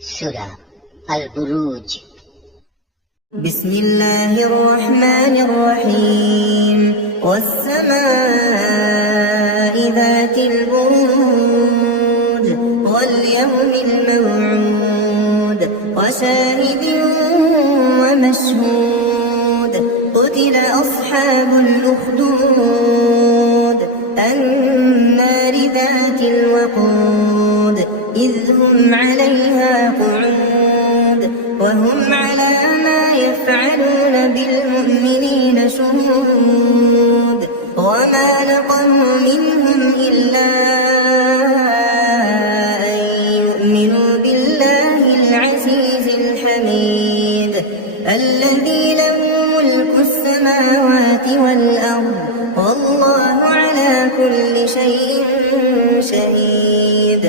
سورة البروج. بسم الله الرحمن الرحيم. والسماء ذات البروج واليوم الموعود وشاهد ومشهود. قتل أصحاب الأخدود النار ذات الوقود إذ هم عليها قعود وهم على ما يفعلون بالمؤمنين شهود. وما نقموا منهم إلا أن يؤمنوا بالله العزيز الحميد الذي له ملك السماوات والأرض والله على كل شيء شهيد.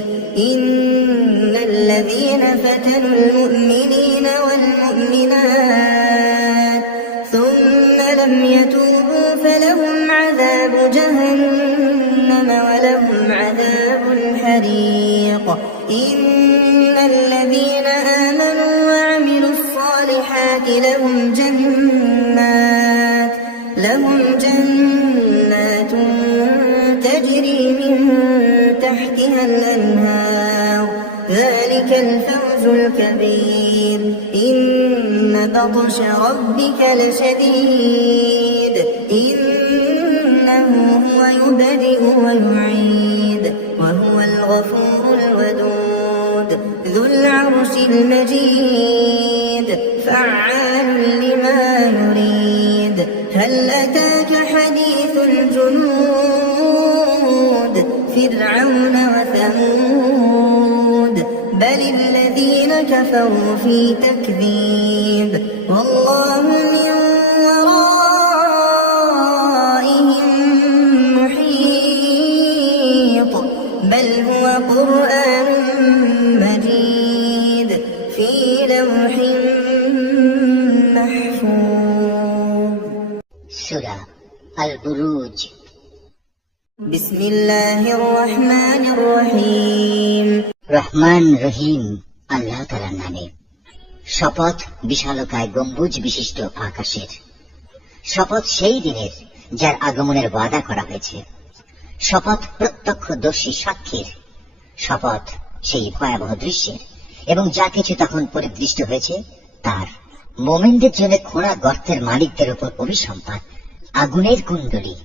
إن الذين فتنوا المؤمنين والمؤمنات ثم لم يتوبوا فلهم عذاب جهنم ولهم عذاب الحريق. إن الذين آمنوا وعملوا الصالحات لهم جنات تجري من تحتها الأنهار ذلك الفوز الكبير. إن بطش ربك لشديد إنه هو يبدئ ويعيد وهو الغفور الودود ذو العرش المجيد فعال لما يريد. هل أتاك حديث الجنود فرعون وثمود بل الذين كفروا في تكذيب والله من ورائهم محيط. بل هو قرآن مجيد في لوح محفوظ. سورة البروج. بسم الله الرحمن الرحيم. রহমান রহিম আল্লাহ তাআলার নামে। শপথ বিশালকায় গম্বুজ বিশিষ্ট আকাশের। শপথ সেই দিনের যার আগমনের ওয়াদা করা হয়েছে। শপথ প্রত্যক্ষদর্শী সাক্ষীর। শপথ সেই ভয়াবহ দৃশ্যের এবং যা কিছু তখন পরিদৃষ্ট হয়েছে তার। মোমেনদের জন্য খোঁড়া গর্তের মালিকদের উপর অভিসম্পাত। আগুনের কুণ্ডলী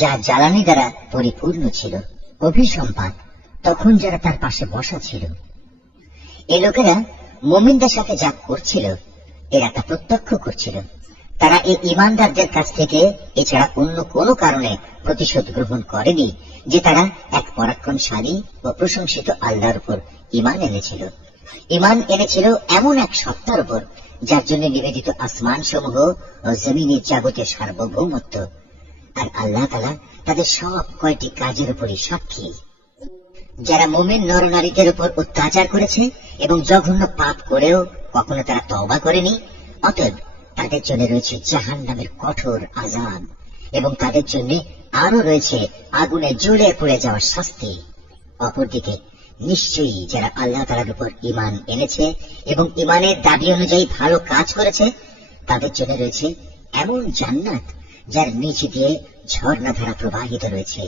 যা জ্বালানি দ্বারা পরিপূর্ণ ছিল। অভিসম্পাত তখন যারা তার পাশে বসা ছিল। এ লোকেরা মোমিনদের সাথে যা করছিল এরা তা প্রত্যক্ষ করছিল। তারা এই ঈমানদারদের কাছ থেকে এছাড়া অন্য কোনো কারণে প্রতিশোধ গ্রহণ করেনি যে তারা এক পরাক্রমশালী ও প্রশংসিত আল্লাহর উপর ঈমান এনেছিল। ঈমান এনেছিল এমন এক সত্তার উপর যার জন্য নিবেদিত আসমান সমূহ ও জমিনের যাবতীয় সার্বভৌমত্ব। আর আল্লাহ তাআলা তাদের সব কয়টি কাজের উপরই সাক্ষী। যারা মুমিন নরনারীদের উপর অত্যাচার করেছে এবং জঘন্য পাপ করেও কখনো তারা তওবা করেনি, অতএব তাদের জন্য রয়েছে জাহান্নামের কঠোর আযাব এবং তাদের জন্য আরো রয়েছে আগুনে জ্বলে পুড়ে যাওয়ার শাস্তি। অপরদিকে নিশ্চয়ই যারা আল্লাহ তাআলার উপর ঈমান এনেছে এবং ঈমানের দাবি অনুযায়ী ভালো কাজ করেছে তাদের জন্য রয়েছে এমন জান্নাত যার নিচ দিয়ে ঝর্ণাধারা প্রবাহিত রয়েছে।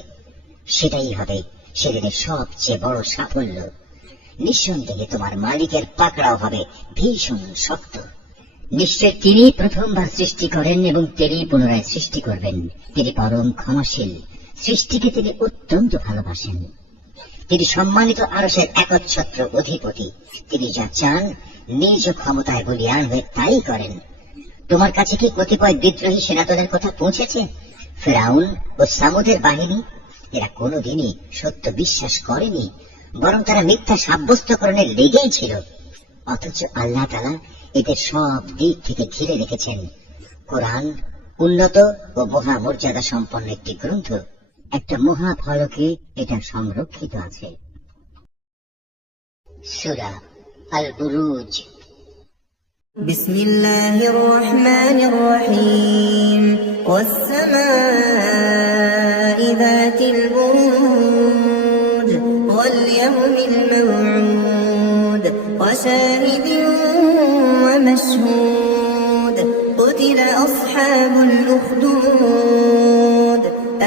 সেটাই হবে সেদিনের সবচেয়ে বড় সাফল্য। নিঃসন্দেহে তোমার মালিকের পাকড়াও হবে ভীষণ শক্ত। নিশ্চয় তিনি প্রথমবার সৃষ্টি করেন এবং তিনি পুনরায় সৃষ্টি করবেন। তিনি পরম ক্ষমাশীল, সৃষ্টিকে তিনি অত্যন্ত ভালোবাসেন। তিনি সম্মানিত আরশের একচ্ছত্র অধিপতি। তিনি যা চান নিজ ক্ষমতায় বলীয়ান হয়ে তাই করেন। তোমার কাছে কি কতিপয় বিদ্রোহী সেনাদলের কথা পৌঁছেছে? ফিরআউন ও সামুদের বাহিনী এরা কোনদিনই সত্য বিশ্বাস করেনি, বরং তারা মিথ্যা সাব্যস্তকরণে লেগেই ছিল। অথচ আল্লাহ তাআলা এদের সব দিক থেকে ঘিরে রেখেছেন। কোরআন উন্নত ও মহামর্যাদা সম্পন্ন একটি গ্রন্থ। একটা মহা ফলকে এটা সংরক্ষিত আছে। সূরা আল বুরুজ। بسم الله الرحمن الرحيم. والسماء ذات البروج واليوم الموعود وشاهد ومشهود قتل أصحاب الأخدود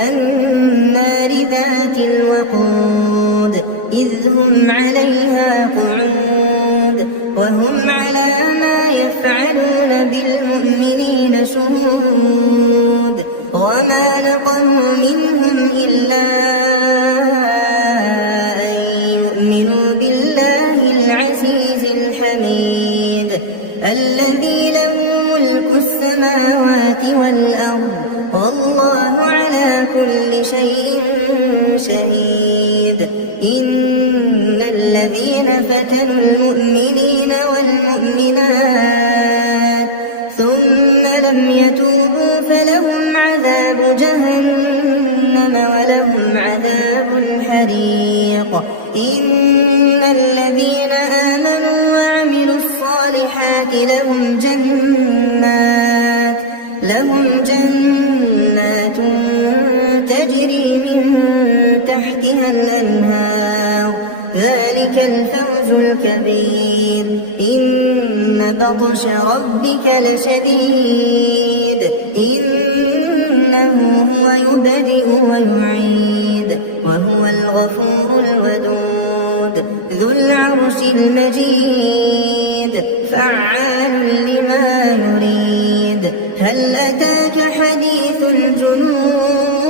النار ذات الوقود إذ هم عليها قعود وهم على ما يفعلون بالمؤمنين شهود وما نقموا منهم إلا أن يؤمنوا بالله العزيز الحميد الذي له ملك السماوات والأرض والله على كل شيء شهيد إن الذين فتنوا المؤمنين والمؤمنات ثم لم يتوبوا فلهم عذاب جهنم ولهم عذاب الحريق إن الذين آمنوا وعملوا الصالحات لهم جنات تجري من تحتها الأنهار ذلك الفوز الكبير إن بطش ربك لشديد إنه هو يبدئ ويعيد وهو الغفور الودود ذو العرش المجيد فعال لما يريد هل أتاك حديث الجنود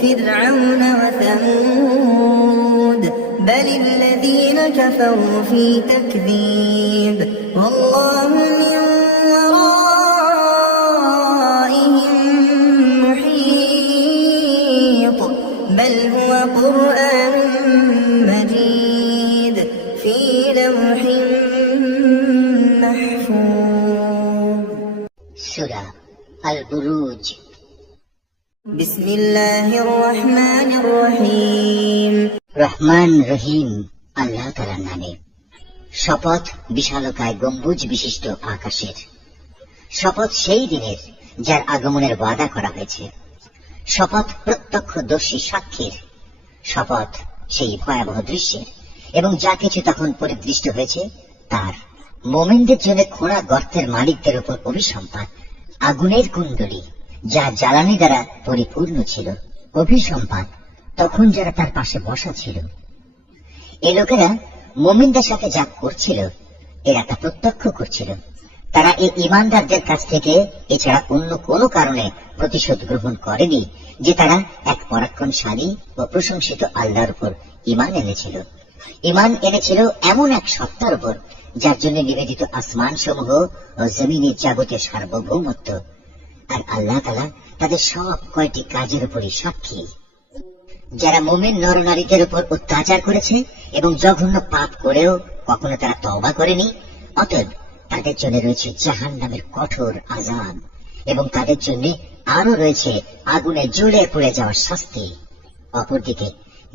فرعون وثمود بل الذين كفروا في تكذيب والله من ورائهم محيط بل هو قرآن مجيد في لوح محفوظ সূরা আল বুরুজ। بسم الله الرحمن الرحيم রহমান রহিম আল্লাহ তাআলার নামে। শপথ বিশালকায় গম্বুজ বিশিষ্ট আকাশের। শপথ সেই দিনের যার আগমনের ওয়াদা করা হয়েছে। শপথ প্রত্যক্ষদর্শী সাক্ষীর। শপথ সেই ভয়াবহ দৃশ্যের এবং যা কিছু তখন পরিদৃষ্ট হয়েছে তার। মোমেনদের জন্য খোঁড়া গর্তের মালিকদের উপর অভিসম্পাত। আগুনের কুণ্ডলী যা জ্বালানি দ্বারা পরিপূর্ণ ছিল। অভিসম্পাত তখন যারা তার পাশে বসা ছিল। এ লোকেরা মোমিনদের সাথে যা করছিল এরা তা প্রত্যক্ষ করছিল। তারা এই ঈমানদারদের কাছ থেকে এছাড়া অন্য কোনো কারণে প্রতিশোধ গ্রহণ করেনি যে তারা এক পরাক্রমশালী ও প্রশংসিত আল্লাহর উপর ঈমান এনেছিল। ঈমান এনেছিল এমন এক সত্তার উপর যার জন্য নিবেদিত আসমান সমূহ ও জমিনের যাবতীয় সার্বভৌমত্ব। আর আল্লাহ তাআলা তাদের সব কয়টি কাজের উপরই সাক্ষী। যারা মুমিন নরনারীদের উপর অত্যাচার করেছে এবং জঘন্য পাপ করেও কখনো তারা তওবা করেনি, অতএব তাদের জন্য রয়েছে জাহান্নামের কঠোর আযাব এবং তাদের জন্য আরো রয়েছে আগুনে জ্বলে পুড়ে যাওয়ার শাস্তি। অপরদিকে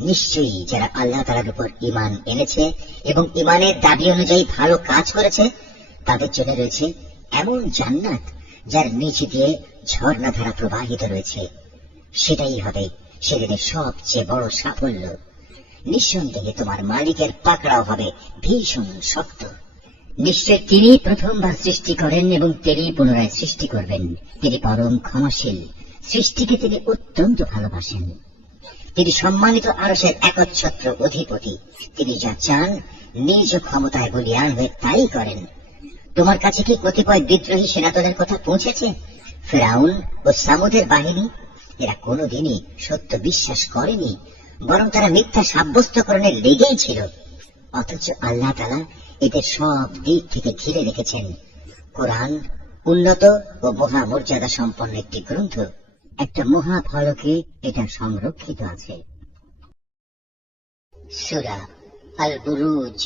নিশ্চয়ই যারা আল্লাহ তাআলার উপর ঈমান এনেছে এবং ঈমানের দাবি অনুযায়ী ভালো কাজ করেছে তাদের জন্য রয়েছে এমন জান্নাত যার নিচ দিয়ে ঝর্ণাধারা প্রবাহিত রয়েছে। সেটাই হবে সেদিনের সবচেয়ে বড় সাফল্য। নিঃসন্দেহে তোমার মালিকের পাকড়াও হবে ভীষণ শক্ত। নিশ্চয় তিনি প্রথমবার সৃষ্টি করেন এবং তিনি পুনরায় সৃষ্টি করবেন। তিনি পরম ক্ষমাশীল, সৃষ্টিকে তিনি অত্যন্ত ভালোবাসেন। তিনি সম্মানিত আরশের একচ্ছত্র অধিপতি। তিনি যা চান নিজ ক্ষমতায় বলীয়ান হয়ে তাই করেন। তোমার কাছে কি কতিপয় বিদ্রোহী সেনাদলের কথা পৌঁছেছে? ফিরআউন ও সামুদের বাহিনী, এরা কোনোদিনই সত্য বিশ্বাস করেনি, বরং তারা মিথ্যা সাব্যস্তকরণে লেগেই ছিল। অথচ আল্লাহ তাআলা এদের সব দিক থেকে ঘিরে রেখেছেন। কোরআন উন্নত ও মহামর্যাদা সম্পন্ন একটি গ্রন্থ। একটা মহা ফলকে এটা সংরক্ষিত আছে। সূরা আল বুরুজ।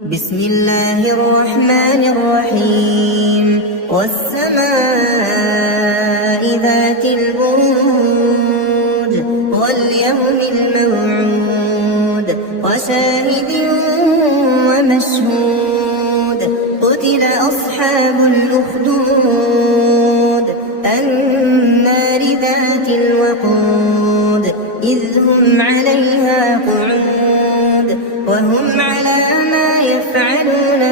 بسم الله الرحمن الرحيم والسماء ذات البروج واليوم الموعود وشاهد ومشهود قتل أصحاب الأخدود النار ذات الوقود إذ هم عليها قعود وهم على ما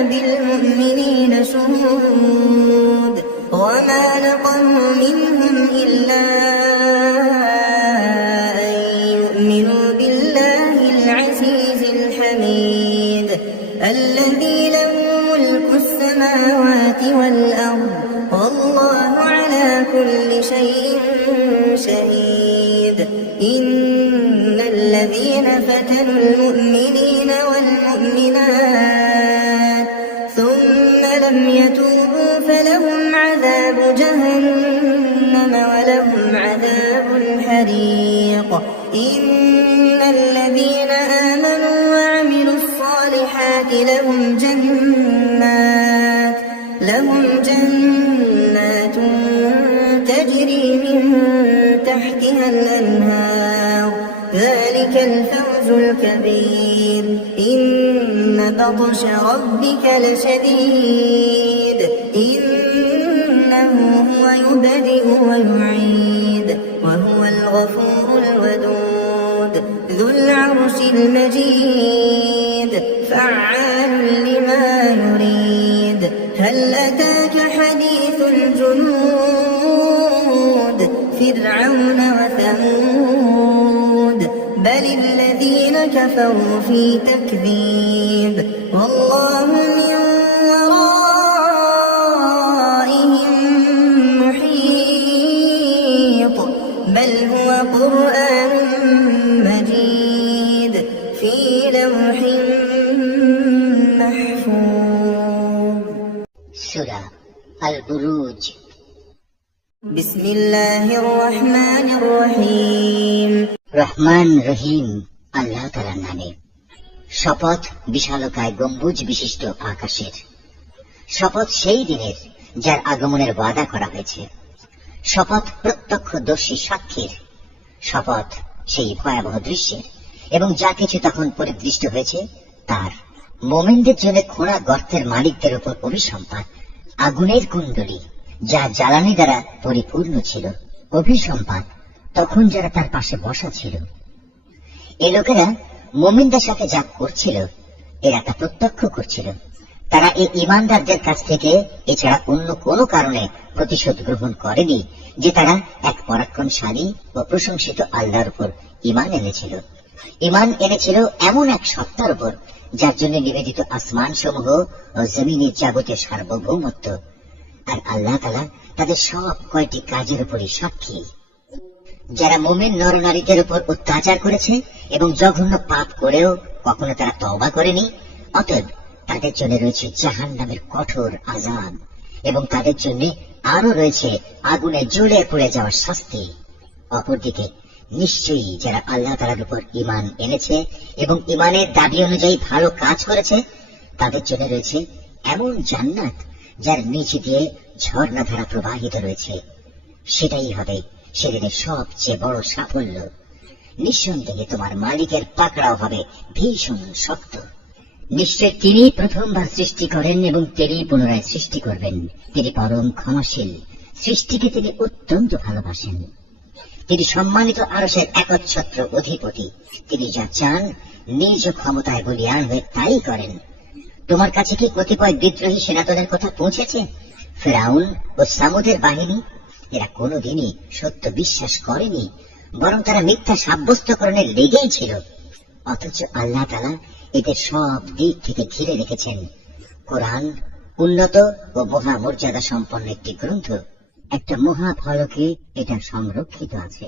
بالمؤمنين شهود وما نقموا منهم إلا أن يؤمنوا بالله العزيز الحميد الذي له ملك السماوات والأرض والله على كل شيء شهيد إن الذين فتنوا المؤمنين والمؤمنات ثم لم يتوبوا فلهم عذاب جهنم ولهم عذاب الحريق إن الذين آمنوا وعملوا الصالحات لهم جنات تجري من تحتها الأنهار ذلك الفوز الكبير إن بطش ربك لشديد إنه هو يبدئ ويعيد وهو الغفور الودود ذو العرش المجيد فعال لما يريد هل أتاك حديث الجنود فرعون وثمود بل الذين كفروا في تكذيب والله من ورائهم محيط بل هو قرآن مجيد في لوح محفوظ সূরা আল বুরুজ। بسم الله الرحمن الرحيم রহমান রহিম আল্লাহ তাআলার নামে। শপথ বিশালকায় গম্বুজ বিশিষ্ট আকাশের। শপথ সেই দিনের যার আগমনের ওয়াদা করা হয়েছে। শপথ প্রত্যক্ষদর্শী সাক্ষীর। শপথ সেই ভয়াবহ দৃশ্যের এবং যা কিছু তখন পরিদৃষ্ট হয়েছে তার। মোমেনদের জন্য খোঁড়া গর্তের মালিকদের উপর অভিসম্পাত। আগুনের কুণ্ডলী যা জ্বালানি দ্বারা পরিপূর্ণ ছিল। অভিসম্পাত তখন যারা তার পাশে বসা ছিল। এ লোকেরা মোমিনদের সাথে যা করছিল এরা তা প্রত্যক্ষ করছিল। তারা এই ঈমানদারদের কাছ থেকে এছাড়া অন্য কোনো কারণে প্রতিশোধ গ্রহণ করেনি যে তারা এক পরাক্রমশালী ও প্রশংসিত আল্লাহর উপর ঈমান এনেছিল। ঈমান এনেছিল এমন এক সত্তার উপর যার জন্য নিবেদিত আসমান সমূহ ও জমিনের যাবতীয় সার্বভৌমত্ব। আর আল্লাহ তাআলা তাদের সব কয়টি কাজের উপরই সাক্ষী। যারা মুমিন নরনারীদের উপর অত্যাচার করেছে এবং জঘন্য পাপ করেও কখনো তারা তওবা করেনি, অতএব তাদের জন্য রয়েছে জাহান্নামের কঠোর আযাব এবং তাদের জন্য আরো রয়েছে আগুনে জ্বলে পুড়ে যাওয়ার শাস্তি। অপরদিকে নিশ্চয়ই যারা আল্লাহ তাআলার উপর ঈমান এনেছে এবং ঈমানের দাবি অনুযায়ী ভালো কাজ করেছে তাদের জন্য রয়েছে এমন জান্নাত যার নিচ দিয়ে ঝর্ণাধারা প্রবাহিত রয়েছে। সেটাই হবে সেদিনের সবচেয়ে বড় সাফল্য। নিঃসন্দেহে তোমার মালিকের পাকড়াও হবে ভীষণ শক্ত। নিশ্চয় তিনি প্রথমবার সৃষ্টি করেন এবং তিনি পুনরায় সৃষ্টি করবেন। তিনি পরম ক্ষমাশীল, সৃষ্টিকে তিনি অত্যন্ত ভালোবাসেন। তিনি সম্মানিত আরশের একচ্ছত্র অধিপতি। তিনি যা চান নিজ ক্ষমতায় বলীয়ান হয়ে তাই করেন। তোমার কাছে কি কতিপয় বিদ্রোহী সেনাদলের কথা পৌঁছেছে? ফিরআউন ও সামুদের বাহিনী, এরা কোনোদিনই সত্য বিশ্বাস করেনি, বরং তারা মিথ্যা সাব্যস্তকরণে লেগেই ছিল। অথচ আল্লাহ তাআলা এদের সব দিক থেকে ঘিরে রেখেছেন। কোরআন উন্নত ও মহামর্যাদা সম্পন্ন একটি গ্রন্থ। একটা মহাফলকে এটা সংরক্ষিত আছে।